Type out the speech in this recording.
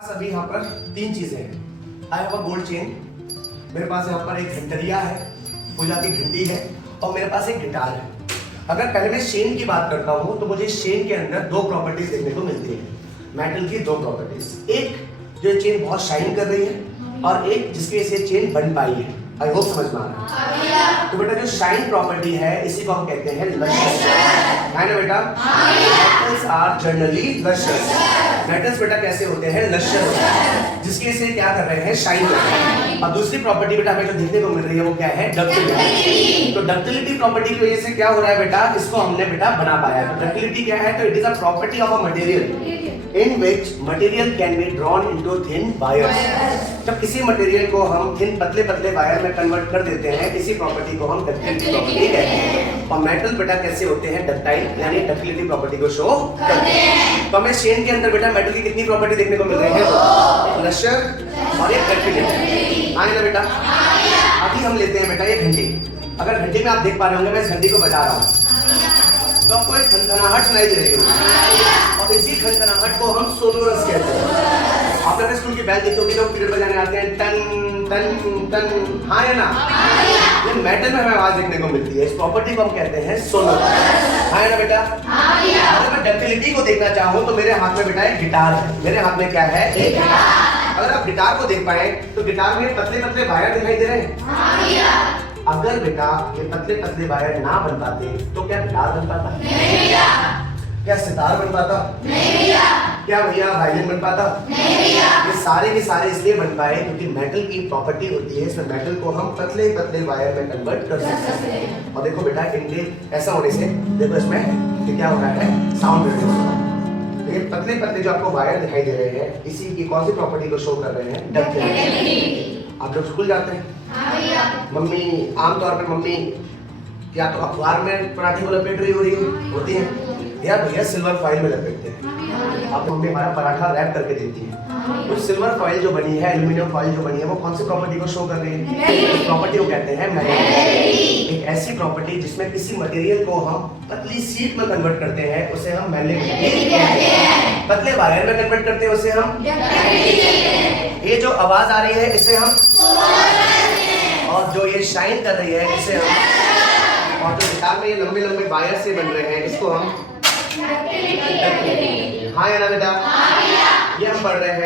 अभी यहाँ पर तीन चीजें हैं। I have a gold chain, मेरे पास यहाँ पर एक घंटरिया है, पूजा की घंटी है और मेरे पास एक गिटार है। अगर पहले मैं चेन की बात करता हूँ तो मुझे चेन के अंदर दो प्रॉपर्टीज देखने को मिलती है, मेटल की दो प्रॉपर्टीज। एक जो चेन बहुत शाइन कर रही है और एक जिसकी वजह से चेन बन पाई है। आई होप समझ में आ रहा है। तो बेटा जो शाइन प्रॉपर्टी है इसी को हम कहते हैं लस्ट्रस, है ना बेटा? Metals are generally lustrous. Metals बेटा कैसे होते हैं? लस्टर होते हैं, जिसकी वजह से क्या कर रहे हैं? शाइन कर रहे हैं। और दूसरी प्रॉपर्टी बेटा हमें जो देखने को मिल रही है वो क्या है? डक्टिलिटी। तो डक्टिलिटी प्रॉपर्टी की वजह से क्या हो रहा है बेटा? इसको हमने बेटा बना पाया। तो डक्टिलिटी क्या है? तो it is a property of a material in which material can be drawn into thin wires। जब किसी मटेरियल को हम थिन पतले पतले वायर में कन्वर्ट कर देते हैं, इसी प्रॉपर्टी को हम डक्टिलिटी प्रॉपर्टी कहते हैं। और मेटल बेटा कैसे होते हैं? डक्टाइल, यानी डक्टिलिटी प्रॉपर्टी को शो करते हैं। तो हमें चेन के अंदर बेटा मेटल की कितनी प्रॉपर्टी देखने को मिल रही है? एक लस्टर और एक डक्टिलिटी। आए ना बेटा? अभी हम लेते हैं बेटा ये घंटी। अगर घंटी में आप देख पा रहे होंगे मैं इस घंटी को बजा रहा हूँ तो आपको एक खनखनाहट सुनाई दे रही होगी और इसी खनखनाहट को हम सोनोरस कहते हैं। आपने अपने स्कूल की बैल देखी होगी, लोग पीरियड बजाने आते हैं टन टन टन, हाँ या ना? ये मेटल में हमें आवाज देखने को मिलती है। इस प्रॉपर्टी को हम कहते हैं सोनोरस, हाँ या ना बेटा? अगर मैं डक्टिलिटी को देखना चाहूँ तो मेरे हाथ में बेटा एक गिटार है। मेरे हाथ में क्या है? एक गिटार। अगर आप गिटार को देख पाए तो गिटार में पतले पतले वायर दिखाई दे रहे हैं। अगर बेटा ये पतले पतले वायर ना बन पाते तो क्या गिटार बन पाता? नहीं भैया। क्या सितार बन पाता? नहीं भैया। क्या भैया वायलिन बन पाता? नहीं भैया। ये सारे के सारे इसलिए बन पाए क्योंकि मेटल की प्रॉपर्टी होती है, इसमें मेटल को हम पतले पतले वायर में कन्वर्ट कर सकते हैं। और देखो बेटा इनके ऐसा होने से देखो इसमें क्या हो रहा है? साउंड प्रोड्यूस हो रहा है। ये पतले पतले जो आपको वायर दिखाई दे रहे हैं इसी की कौन सी प्रॉपर्टी को शो कर रहे हैं? डक्टिलिटी। आप लोग स्कूल जाते हैं? मम्मी आमतौर पर मम्मी या तो अखबार में पराठे को लपेट रही होती है या भैया सिल्वर फॉइल में लपेटते हैं। आप मम्मी हमारा पराठा रैप करके देती है। तो सिल्वर फॉइल जो बनी है, एल्यूमिनियम फॉइल जो बनी है, वो कौन सी प्रॉपर्टी को शो कर रही है? इस प्रॉपर्टी को कहते हैं मैग्नेटिक। एक ऐसी प्रॉपर्टी जिसमें किसी मटेरियल को हम पतली शीट में कन्वर्ट करते हैं उसे हम मैग्नेटिक कहते हैं। पतले वायर में कन्वर्ट करते हैं उसे हम डक्टिलिटी कहते हैं। ये जो आवाज आ रही है इसे हम और जो ये शाइन कर रही है इसे हम, और जो गिटार में ये लंबे लंबे वायर से बन रहे हैं इसको हम, हाँ या ना बेटा? ये हम पढ़ रहे हैं।